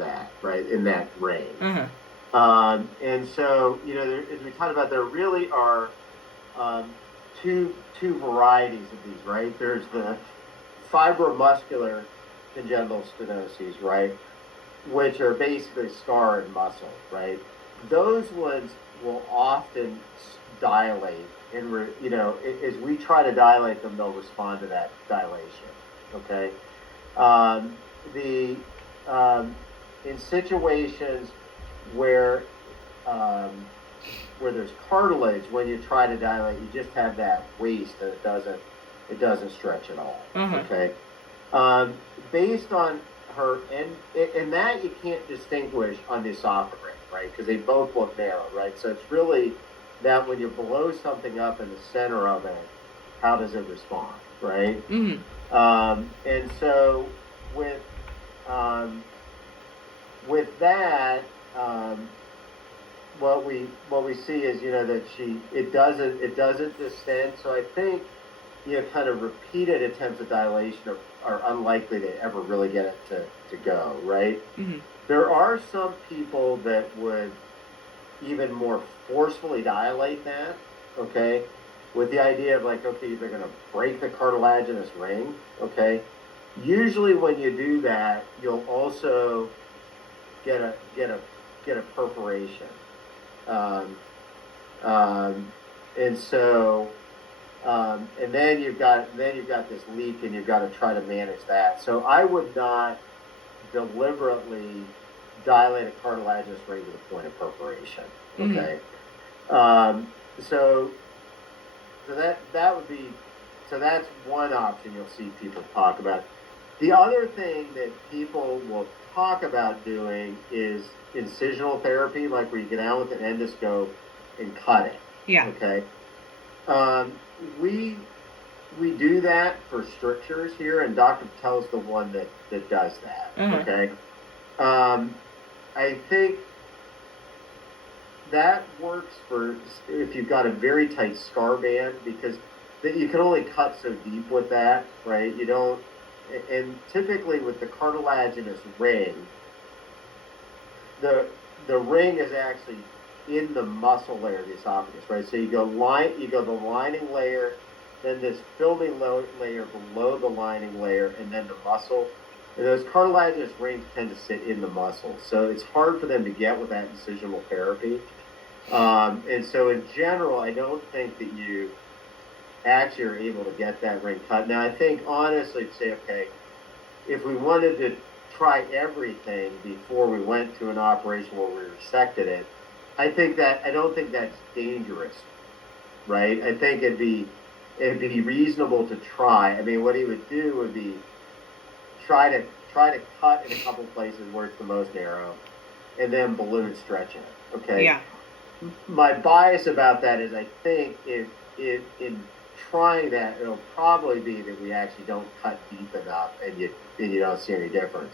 that, right, in that range. Uh-huh. And so, as we talked about, there really are two varieties of these, right? There's the fibromuscular congenital stenoses, right, which are basically scarred muscle, right? Those ones will often dilate, and as we try to dilate them, they'll respond to that dilation. Okay, the in situations where where there's cartilage, when you try to dilate, you just have that waste, and it doesn't stretch at all. Okay, based on her, and that you can't distinguish on the esophagus, right? Because they both look narrow, right? So it's really that when you blow something up in the center of it, how does it respond, right? And so with that, what we see is that it doesn't distend. So I think kind of repeated attempts at dilation are unlikely to ever really get it to go, right? There are some people that would even more forcefully dilate that, okay, with the idea of like, okay, they're going to break the cartilaginous ring, okay. Usually when you do that, you'll also get a perforation, and so and then you've got this leak, and you've got to try to manage that. So I would not deliberately dilate a cartilaginous ring to the point of perforation. Okay, so that would be, so that's one option you'll see people talk about. The other thing that people will talk about doing is incisional therapy, like where you get out with an endoscope and cut it. Yeah. Okay. We do that for strictures here, and Dr. Patel's the one that does that. Okay. I think that works for if you've got a very tight scar band, because you can only cut so deep with that, right? You don't, and typically with the cartilaginous ring, the ring is actually in the muscle layer of the esophagus, right? So you go the lining layer, then this filming layer below the lining layer, and then the muscle. And those cartilaginous rings tend to sit in the muscle, so it's hard for them to get with that incisional therapy. And so in general, I don't think that you actually are able to get that ring cut. Now, I think honestly, to say, okay, if we wanted to try everything before we went to an operation where we resected it, I don't think that's dangerous, right? I think it'd be reasonable to try. I mean, what he would do would be try to cut in a couple places where it's the most narrow, and then balloon stretch it. Okay. Yeah. My bias about that is I think if in trying that, it'll probably be that we actually don't cut deep enough, and you don't see any difference.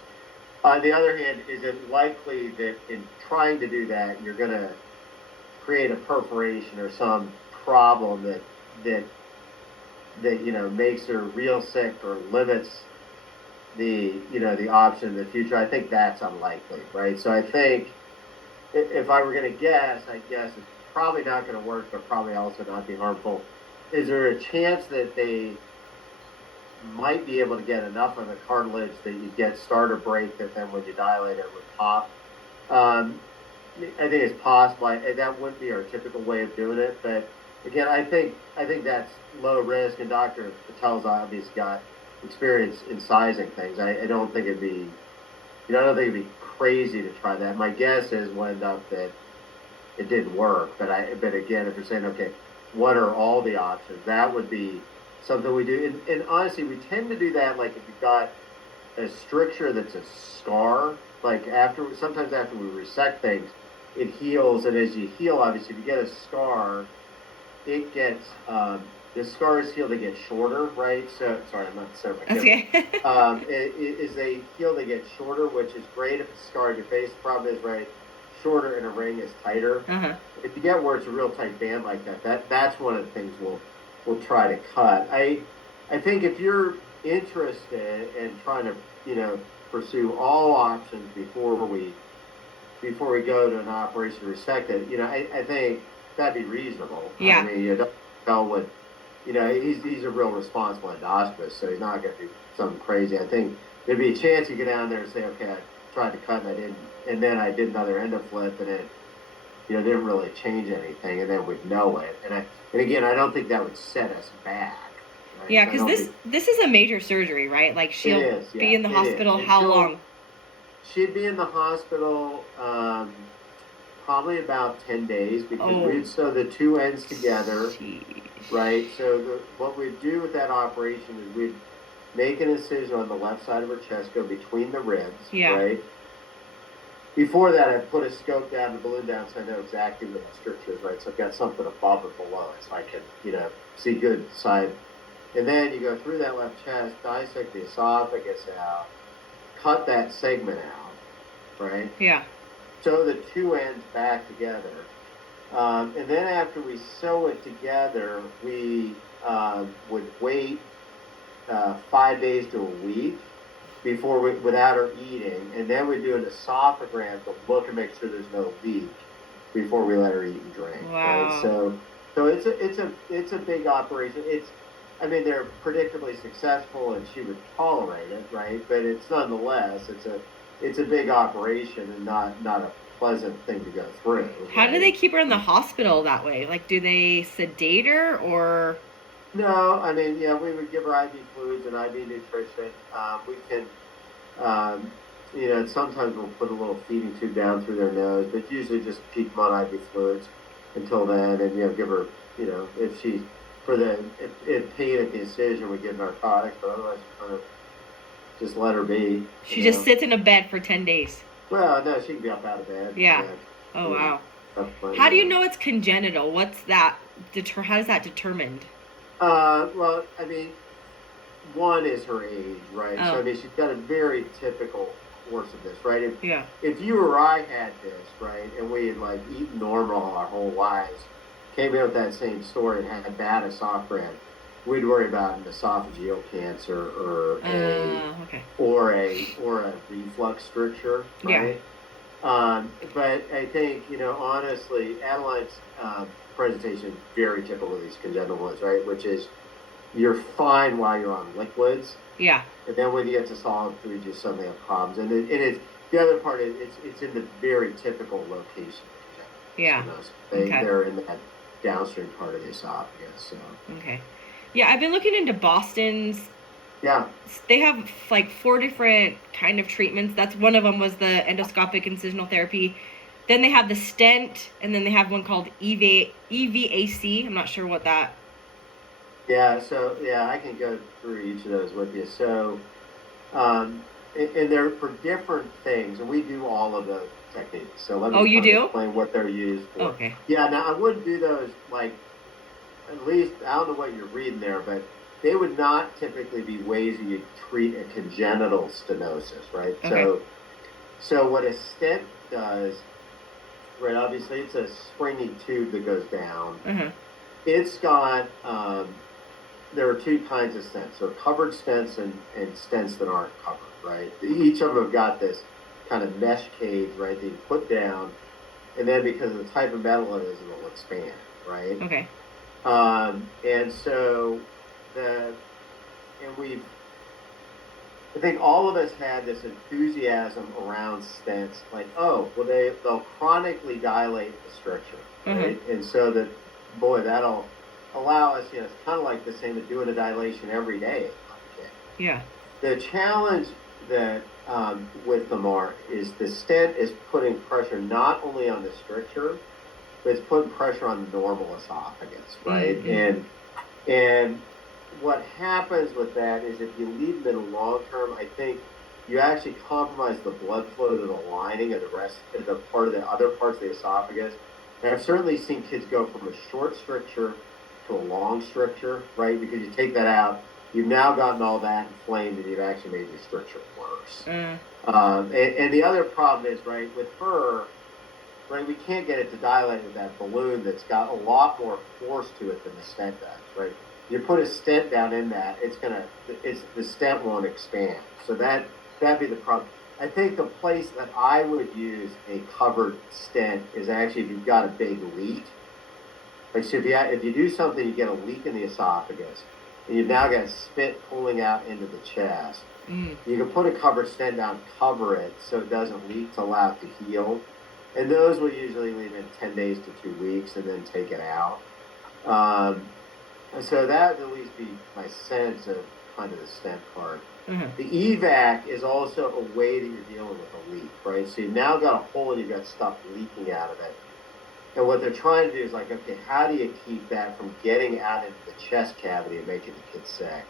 On the other hand, is it likely that in trying to do that, you're going to create a perforation or some problem that makes her real sick or limits the option in the future? I think that's unlikely, right? So I think if I were going to guess, I guess it's probably not going to work, but probably also not be harmful. Is there a chance that they might be able to get enough of the cartilage that you get starter break that then when you dilate it would pop? I think it's possible. That wouldn't be our typical way of doing it, but again, I think that's low risk, and Dr. Patel's obviously got experience in sizing things. I don't think it'd be, crazy to try that. My guess is we'll end up that it didn't work, but again, if you're saying, okay, what are all the options? That would be something we do. And honestly, we tend to do that, like if you've got a stricture that's a scar, like sometimes after we resect things, it heals, and as you heal, obviously, if you get a scar, it gets, the scars heal, they get shorter, right? So, sorry, I'm not so much. Okay. As they heal, they get shorter, which is great if it's scarred your face. The problem is, right, shorter and a ring is tighter. If you get where it's a real tight band like that's one of the things we'll try to cut. I think if you're interested in trying to, pursue all options before we go to an operation to resect it, I think that'd be reasonable. Yeah. I mean, you don't know what, he's a real responsible endoscopist, so he's not going to do something crazy. I think there'd be a chance you get down there and say, okay, I tried to cut and I didn't, and then I did another endoflip and it, didn't really change anything, and then we'd know it. And again, I don't think that would set us back. Right? Yeah, because this is a major surgery, right? Like she'll be in the hospital how long? She'd be in the hospital probably about 10 days because we'd sew the two ends together, right? So what we'd do with that operation is we'd make an incision on the left side of her chest, go between the ribs, right? Before that, I put a scope down, the balloon down, so I know exactly where the stricture is, right? So I've got something above or below it, so I can, see good side. And then you go through that left chest, dissect the esophagus out, cut that segment out, right? Yeah. Sew the two ends back together. And then after we sew it together, we would wait 5 days to a week without her eating, and then we do an esophagram to look and make sure there's no leak before we let her eat and drink. Wow. Right? So it's a big operation. They're predictably successful, and she would tolerate it, right? But it's nonetheless it's a big operation and not a pleasant thing to go through. Right? How do they keep her in the hospital that way? Like, do they sedate her or? No, we would give her IV fluids and IV nutrition. We can, sometimes we'll put a little feeding tube down through their nose, but usually just keep them on IV fluids until then, and give her, if pain at the incision, we give narcotics, but otherwise, kind of just let her be. She just sits in a bed for 10 days. Well, no, she can be up out of bed. Yeah. Oh wow. How do you know it's congenital? What's that? How is that determined? Well, one is her age, right? Oh. So, she's got a very typical course of this, right? If you or I had this, right, and we had, eaten normal our whole lives, came in with that same story and had a bad esophagram, we'd worry about an esophageal cancer or a reflux stricture, right? Yeah. But I think, honestly, Adeline's presentation is very typical of these congenital ones, right? Which is you're fine while you're on liquids. Yeah. And then when you get to solid food, you suddenly have problems. And it's the other part is it's in the very typical location. Yeah. They're in that downstream part of the esophagus. So. Okay. Yeah, I've been looking into Boston's. Yeah. They have 4 different kind of treatments. That's one of them was the endoscopic incisional therapy. Then they have the stent, and then they have one called EVAC. I'm not sure what that. Yeah, so I can go through each of those with you. So, and they're for different things, and we do all of those techniques. So let me explain what they're used for. Okay. Yeah, now I wouldn't do those at least I don't know what you're reading there, but they would not typically be ways you treat a congenital stenosis, right? Okay. So what a stent does. Right, obviously it's a springy tube that goes down. Mm-hmm. It's got, there are two kinds of stents. There are covered stents and stents that aren't covered, right? Each of them have got this kind of mesh cage, right, that you put down, and then because of the type of metal it is, it'll expand, right? Okay. And so I think all of us had this enthusiasm around stents, they'll chronically dilate the stricture, right? Mm-hmm. And so that'll allow us, it's kind of like the same as doing a dilation every day. Yeah. The challenge that with them is the stent is putting pressure not only on the stricture, but it's putting pressure on the normal esophagus, right? Mm-hmm. And what happens with that is if you leave them in long term, I think you actually compromise the blood flow to the lining of the rest of the other parts of the esophagus. And I've certainly seen kids go from a short stricture to a long stricture, right? Because you take that out, you've now gotten all that inflamed and you've actually made your stricture worse. And the other problem is, right, with her, right, we can't get it to dilate with that balloon that's got a lot more force to it than the stent does, right? You put a stent down in that, the stent won't expand. So that that'd be the problem. I think the place that I would use a covered stent is actually if you've got a big leak. Like, so if you do something, you get a leak in the esophagus, and you've now got spit pulling out into the chest. Mm. You can put a covered stent down, cover it so it doesn't leak to allow it to heal. And those will usually leave in 10 days to 2 weeks and then take it out. So that would at least be my sense of kind of the stent part. Mm-hmm. The evac is also a way that you're dealing with a leak, right? So you've now got a hole and you've got stuff leaking out of it. And what they're trying to do is like, okay, how do you keep that from getting out into the chest cavity and making the kid sick?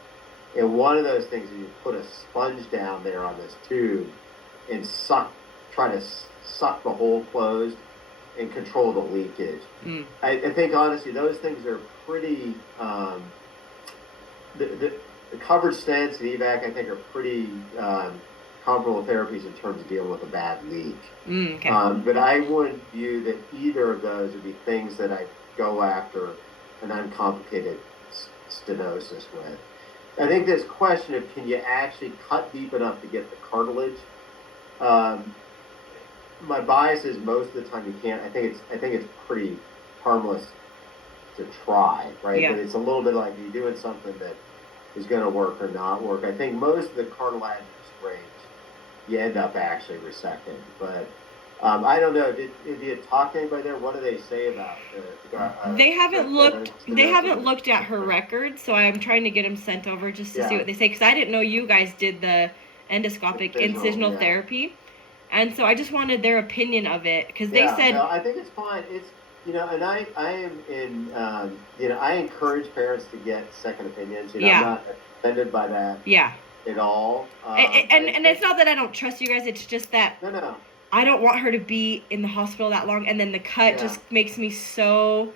And one of those things is you put a sponge down there on this tube and try to suck the hole closed and control the leakage. Mm. I think honestly those things are pretty. The covered stents, the evac, I think are pretty comparable therapies in terms of dealing with a bad leak. Okay. But I wouldn't view that either of those would be things that I go after an uncomplicated stenosis with. I think this question of can you actually cut deep enough to get the cartilage? My bias is most of the time you can't. I think it's pretty harmless to try, right? Yeah. But it's a little bit like you're doing something that is going to work or not work. I think most of the cartilaginous range you end up actually resecting, but I don't know. Did you talk to anybody there? What do they say about they haven't looked. They haven't looked at her record, so I'm trying to get them sent over just to see what they say. Because I didn't know you guys did the endoscopic incisional therapy, and so I just wanted their opinion of it because they said. No, I think it's fine. It's and I am in I encourage parents to get second opinions. I'm not offended by that. Yeah. At all. And it's not that I don't trust you guys. It's just that. No. I don't want her to be in the hospital that long, and then the cut just makes me so,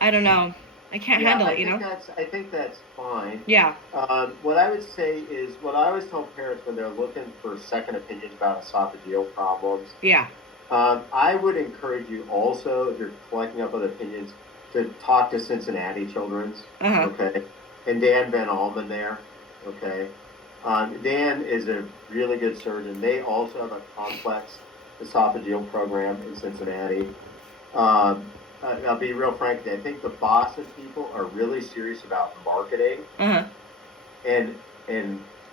I don't know, I can't handle it, I think that's fine. Yeah. What I would say is, what I always tell parents when they're looking for second opinions about esophageal problems, I would encourage you also, if you're collecting up other opinions, to talk to Cincinnati Children's, okay? And Dan Van Alman there, okay? Dan is a really good surgeon. They also have a complex esophageal program in Cincinnati. I'll be real frank. I think the Boston people are really serious about marketing, and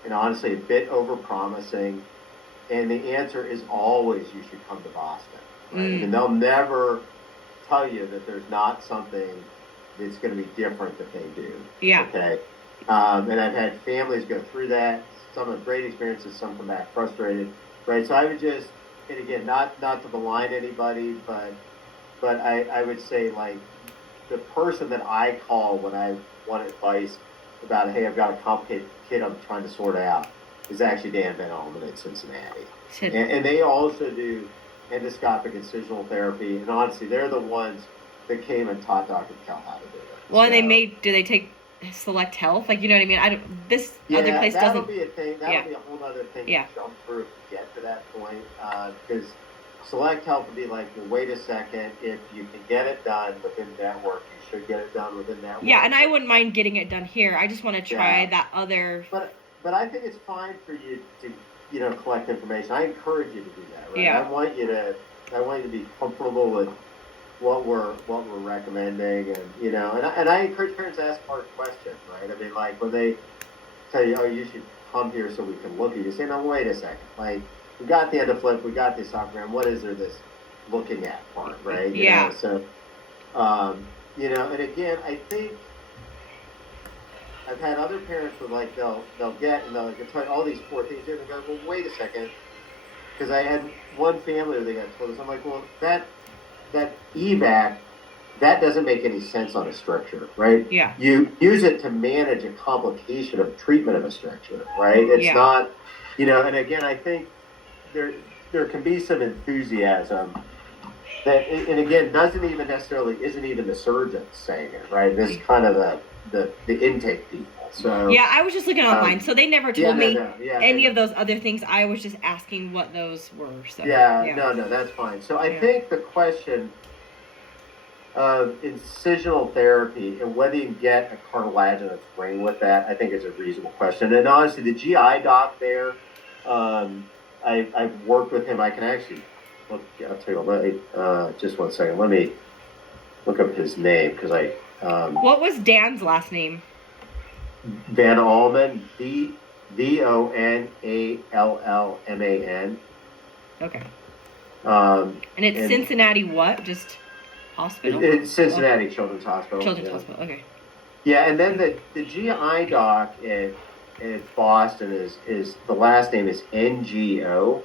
honestly a bit overpromising. And the answer is always you should come to Boston. Right? And they'll never tell you that there's not something that's going to be different that they do. Yeah. Okay. And I've had families go through that. Some have great experiences. Some come back frustrated. Right. So I would just. And again, not to malign anybody, but I would say, like, the person that I call when I want advice about, hey, I've got a complicated kid I'm trying to sort out, is actually Dan Van Alman at Cincinnati. And they also do endoscopic incisional therapy. And honestly, they're the ones that came and taught Dr. Kell how to do it. Well, and do they take Select Health? Like, you know what I mean? Other place doesn't. That'll be a thing. That'll be a whole other thing to jump through to get to that point. Because Select Health would be like, well, wait a second, if you can get it done within network, you should get it done within network. Yeah, and I wouldn't mind getting it done here. I just want to try that other. But I think it's fine for you to collect information. I encourage you to do that. Right? Yeah. I want you to be comfortable with what we're recommending, and and I encourage parents to ask hard questions, right? I mean, like when they tell you, oh, you should come here so we can look at you, say, no, wait a second, like we got the endoflip, we got the esophagram, what is there this looking at part, right? You know, so and again, I think I've had other parents who like they'll tell you all these 4 things, and they go, well, wait a second, because I had one family where they got told this. I'm like, well, that evac, that doesn't make any sense on a stricture, right? Yeah. You use it to manage a complication of treatment of a stricture, right? It's not, and again, I think there can be some enthusiasm that, and again, isn't even the surgeon saying it, right? This is kind of the intake people. So yeah, I was just looking online, so they never told me any of those other things. I was just asking what those were. So no, that's fine. So I think the question of incisional therapy and whether you can get a cartilaginous ring with that, I think is a reasonable question. And honestly, the GI doc there I've worked with him. I can actually look. I'll tell you what. Just one second. Let me look up his name because What was Dan's last name? Van Allman, Vonallman. Okay. And And it's Cincinnati what? Just hospital? It's Cincinnati Children's Hospital. Children's Hospital, okay. Yeah, and then the GI doc at Boston is the last name is NGO.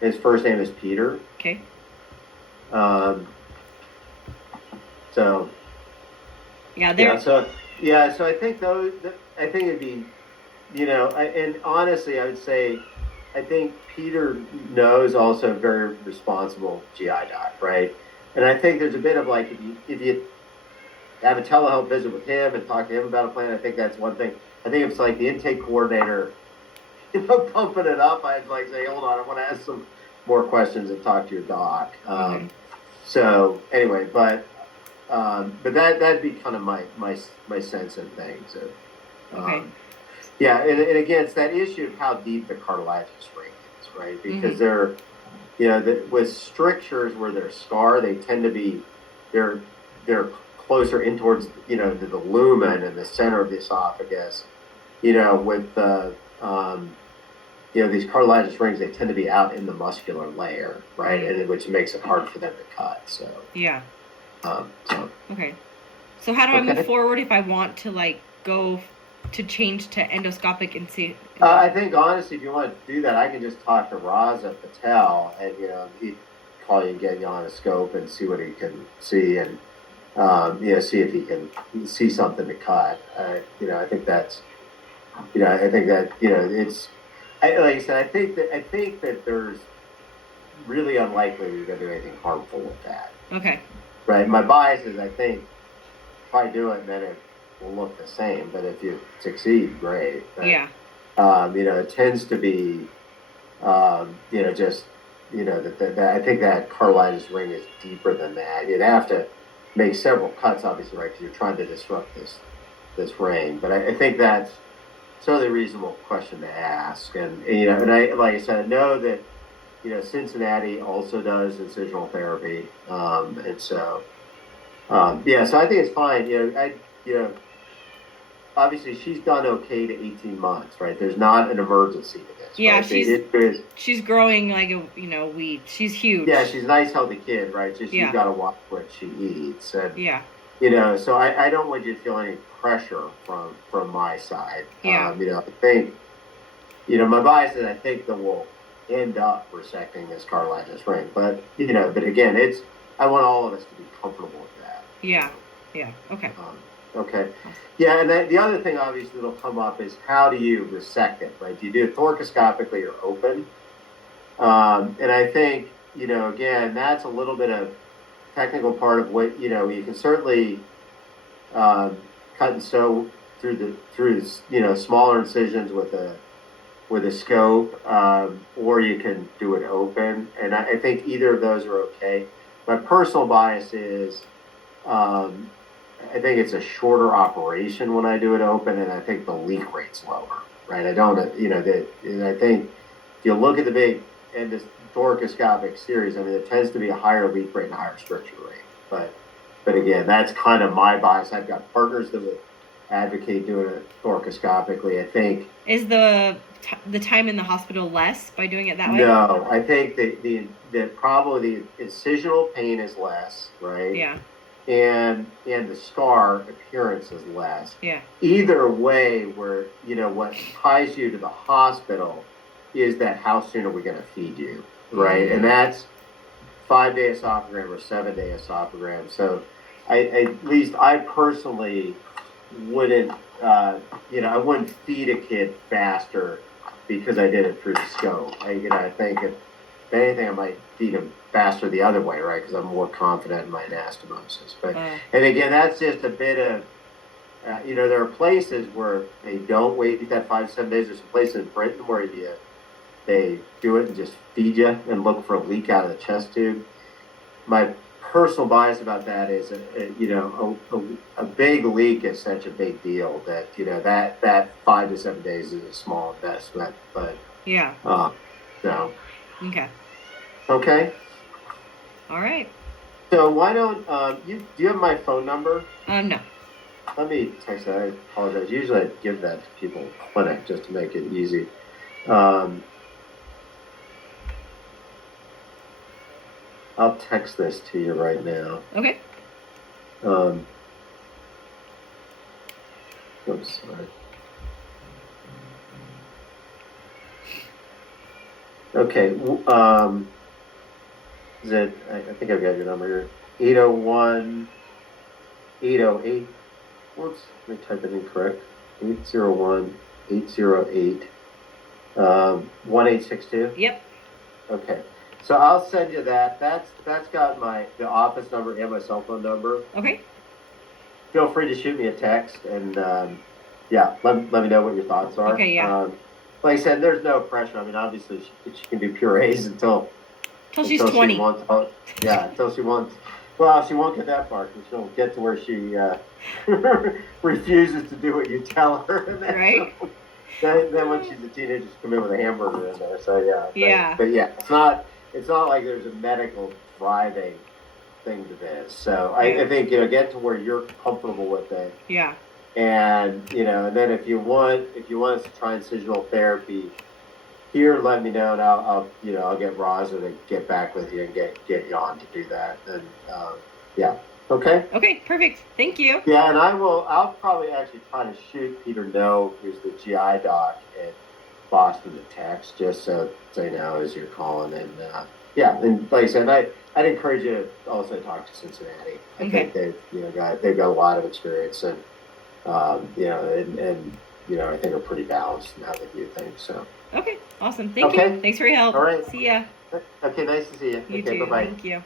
His first name is Peter. Okay. So. Yeah, so I think I think it'd be, and honestly, I would say, I think Peter knows also a very responsible GI doc, right? And I think there's a bit of like if you have a telehealth visit with him and talk to him about a plan, I think that's one thing. I think it's like the intake coordinator, pumping it up. I'd like say, hold on, I want to ask some more questions and talk to your doc. So anyway, but that'd be kind of my sense of things. Okay. Yeah, and again, it's that issue of how deep the cartilaginous ring is, right? Because they're, with strictures where they're scar, they tend to be, they're closer in towards, the lumen and the center of the esophagus. With the, these cartilaginous rings, they tend to be out in the muscular layer, right? And which makes it hard for them to cut. So. Yeah. Okay. So how do I move forward if I want to go to change to endoscopic and see? I think honestly, if you want to do that, I can just talk to Raza Patel, and he'd call you and get you on a scope and see what he can see, and see if he can see something to cut. I think that's, I think that it's, like I said, I think that there's really unlikely we're going to do anything harmful with that. Okay. Right. My bias is I think if I do it, then it will look the same. But if you succeed, great. But, yeah. It tends to be, just, I think that cartilaginous ring is deeper than that. You'd have to make several cuts, obviously, right, because you're trying to disrupt this ring. But I think that's certainly a reasonable question to ask. And and I, like I said, I know that. Cincinnati also does incisional therapy, and so, so I think it's fine. Obviously she's done okay to 18 months, right? There's not an emergency to this. Yeah, right? she's growing like a weed. She's huge. Yeah, she's a nice, healthy kid, right? Just you got to watch what she eats, and so I don't want you to feel any pressure from my side. Yeah. I think, my bias is I think that we'll end up resecting this cartilaginous ring, but but again, I want all of us to be comfortable with that. Yeah. Okay. Okay. Yeah, and the other thing obviously that'll come up is how do you resect it, right? Do you do it thoracoscopically or open? And I think again, that's a little bit of technical part of what you can certainly cut and sew through smaller incisions with a scope, or you can do it open. And I think either of those are okay. My personal bias is, I think it's a shorter operation when I do it open, and I think the leak rate's lower, right? I don't, and I think if you look at the big thoracoscopic series, I mean, there tends to be a higher leak rate and a higher stricture rate. But again, that's kind of my bias. I've got partners that would advocate doing it thoracoscopically. I think is the time in the hospital less by doing it that way? No, I think that the probably the incisional pain is less, right? Yeah. And the scar appearance is less. Yeah. Either way, where what ties you to the hospital is that how soon are we going to feed you, right? And that's 5-day esophagram or 7-day esophagram. So at least I personally wouldn't, I wouldn't feed a kid faster because I did it through the scope. I think if anything, I might feed him faster the other way, right? Because I'm more confident in my anastomosis. But and again, that's just a bit of, there are places where they don't wait that 5 to 7 days. There's some places in Britain where they do it and just feed you and look for a leak out of the chest tube. My personal bias about that is, a big leak is such a big deal that that 5 to 7 days is a small investment. But Yeah. No. Okay. Okay. All right. So why don't do you have my phone number? No. Let me text that. I apologize. Usually I give that to people in clinic just to make it easy. I'll text this to you right now. Okay. Oops, sorry. Okay. Is it? I think I've got your number here. 801 808. Whoops, let me type it incorrect. 801 808 1862. Yep. Okay. So I'll send you that. That's got the office number and my cell phone number. Okay. Feel free to shoot me a text and yeah, let me know what your thoughts are. Okay, yeah. Like I said, there's no pressure. I mean, obviously she can do purees until She's 20. She wants, until she wants. Well, she won't get that far because she'll get to where she refuses to do what you tell her. And then, Right. Then when she's a teenager, she'll come in with a hamburger in there. So yeah. Yeah. But yeah, it's not like there's a medical driving thing to this. So I think get to where you're comfortable with it. Yeah. And and then if you want us to try incisional therapy here, let me know, and I'll get Rosa to get back with you and get you on to do that. And yeah, okay. Okay, perfect. Thank you. Yeah, and I'll probably actually try to shoot Peter No, who's the GI doc at Boston, the text, just so they know as you're calling. And yeah, and like I said, I'd encourage you to also talk to Cincinnati. I think they've got a lot of experience and I think are pretty balanced in how they do things. So. Okay, awesome. Thank you. Thanks for your help. All right. See ya. Okay, nice to see you. You okay, too. Bye-bye. Thank you.